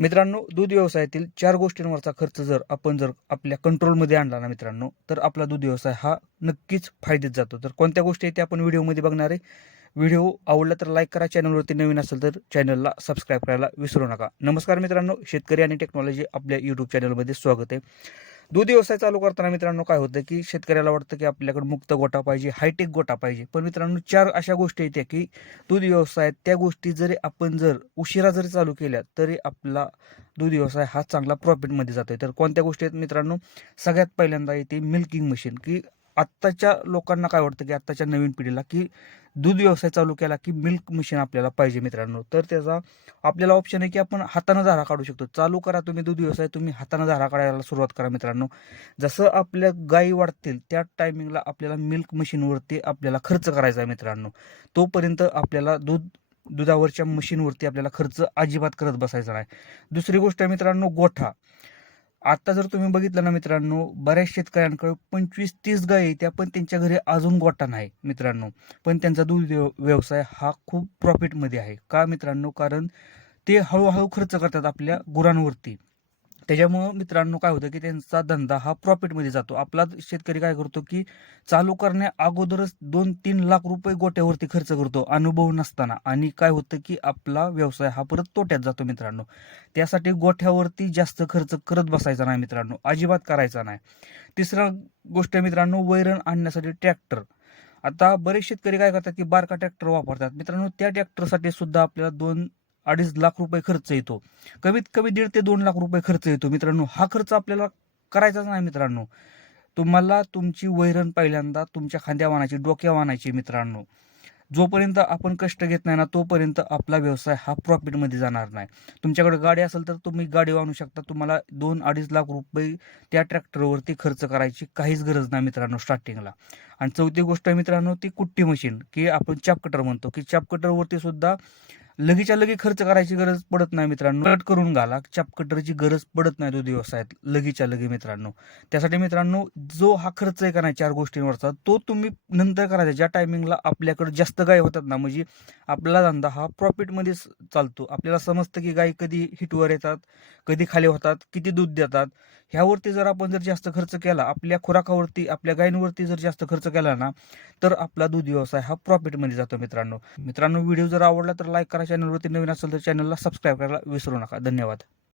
मित्रांनो दूध व्यवसायातील चार गोष्टींवरचा खर्च जर आपण जर आपल्या कंट्रोलमध्ये आणला ना मित्रांनो तर आपला दूध व्यवसाय हा नक्कीच फायद्यात जातो. तर कोणत्या गोष्टी आहेत त्या आपण व्हिडिओमध्ये बघणार आहे. व्हिडिओ आवडला तर लाईक करा चॅनलवरती नवीन असेल तर चॅनलला सबस्क्राईब करायला विसरू नका. नमस्कार मित्रांनो शेतकरी आणि टेक्नॉलॉजी आपल्या यूट्यूब चॅनलमध्ये स्वागत आहे. दूध व्यवसाय चालू करताना मित्रांनो काय होतं की शेतकऱ्याला वाटतं की आपल्याकडे मुक्त गोटा पाहिजे हायटेक गोटा पाहिजे. पण मित्रांनो चार अशा गोष्टी आहेत की दूध व्यवसायात त्या गोष्टी जरी आपण जर उशिरा जरी चालू केल्या तरी आपला दूध व्यवसाय हा चांगला प्रॉफिटमध्ये जातोय. तर कोणत्या गोष्टी आहेत मित्रांनो? सगळ्यात पहिल्यांदा येते मिल्किंग मशीन की आत्ताच्या लोकांना काय वाटतं की आत्ताच्या नवीन पिढीला की दूध व्यवसाय चालू केला की मिल्क मशीन आपल्याला पाहिजे मित्रांनो? तर त्याचा आपल्याला ऑप्शन आहे की आपण हातानं धारा काढू शकतो. चालू करा तुम्ही दूध व्यवसाय तुम्ही हातानं धारा काढायला सुरुवात करा मित्रांनो. जसं आपल्या गायी वाढतील त्या टायमिंगला आपल्याला मिल्क मशीनवरती आपल्याला खर्च करायचा आहे मित्रांनो. तोपर्यंत आपल्याला दूध दुधावरच्या मशीनवरती आपल्याला खर्च अजिबात करत बसायचा नाही. दुसरी गोष्ट आहे मित्रांनो गोठा. आता जर तुम्ही बघितलं ना मित्रांनो बऱ्याच शेतकऱ्यांकडे पंचवीस तीस गाय आहे त्या पण त्यांच्या घरी अजून गोठा नाही मित्रांनो. पण त्यांचा दूध व्यव- व्यवसाय हा खूप प्रॉफिटमध्ये आहे. का मित्रांनो? कारण ते हळूहळू खर्च करतात आपल्या गुरांवरती. त्याच्यामुळं मित्रांनो काय होतं की त्यांचा धंदा हा प्रॉफिटमध्ये जातो. आपला शेतकरी काय करतो की चालू करण्या अगोदरच दोन तीन लाख रुपये गोट्यावरती खर्च करतो अनुभव नसताना. आणि काय होतं की आपला व्यवसाय हा परत तोट्यात जातो मित्रांनो. त्यासाठी गोठ्यावरती जास्त खर्च करत बसायचा नाही मित्रांनो. अजिबात करायचा नाही. तिसरा गोष्ट मित्रांनो वैरण आणण्यासाठी ट्रॅक्टर आता बरेच शेतकरी काय करतात की बारका ट्रॅक्टर वापरतात. मित्रांनो त्या ट्रॅक्टरसाठी सुद्धा आपल्याला दोन अडीच लाख रुपये खर्च येतो. कमीत कमी दीड ते दोन लाख रुपये खर्च येतो. मित्रांनो हा खर्च आपल्याला करायचाच नाही मित्रांनो. तुम्हाला तुमची वैरण पहिल्यांदा तुमच्या खांद्या वाहनाची डोक्या वाहनाची मित्रांनो. जोपर्यंत आपण कष्ट घेत नाही ना तोपर्यंत आपला व्यवसाय हा प्रॉफिटमध्ये जाणार नाही. तुमच्याकडे गाडी असेल तर तुम्ही गाडी वाहू शकता. तुम्हाला दोन अडीच लाख रुपये त्या ट्रॅक्टरवरती खर्च करायची काहीच गरज नाही मित्रांनो स्टार्टिंगला आणि चौथी गोष्ट मित्रांनो ती कुट्टी मशीन की आपण चॅप कटर म्हणतो की चॅप कटरवरती सुद्धा लगेच्या लगे खर्च करायची गरज पडत नाही मित्रांनो. कट करून घाला. चाप कटरची गरज पडत नाही दूध व्यवसायात लगेच्या लगे मित्रांनो. त्यासाठी मित्रांनो जो हा खर्च आहे का नाही चार गोष्टींवरचा तो तुम्ही नंतर करायचा. ज्या टायमिंगला आपल्याकडे जास्त गाय होतात ना म्हणजे आपला धंदा हा प्रॉफिटमध्ये चालतो. आपल्याला समजतं की गाय कधी हिटवर येतात कधी खाली होतात किती दूध देतात. ह्यावरती जर आपण जर जास्त खर्च केला आपल्या खुराकावरती आपल्या गायींवरती जर जास्त खर्च केला ना तर आपला दूध व्यवसाय हा प्रॉफिटमध्ये जातो मित्रांनो. मित्रांनो व्हिडिओ जर आवडला तर लाईक करा चॅनलवरती नवीन असेल तर चॅनलला सबस्क्राईब करायला विसरू नका. धन्यवाद.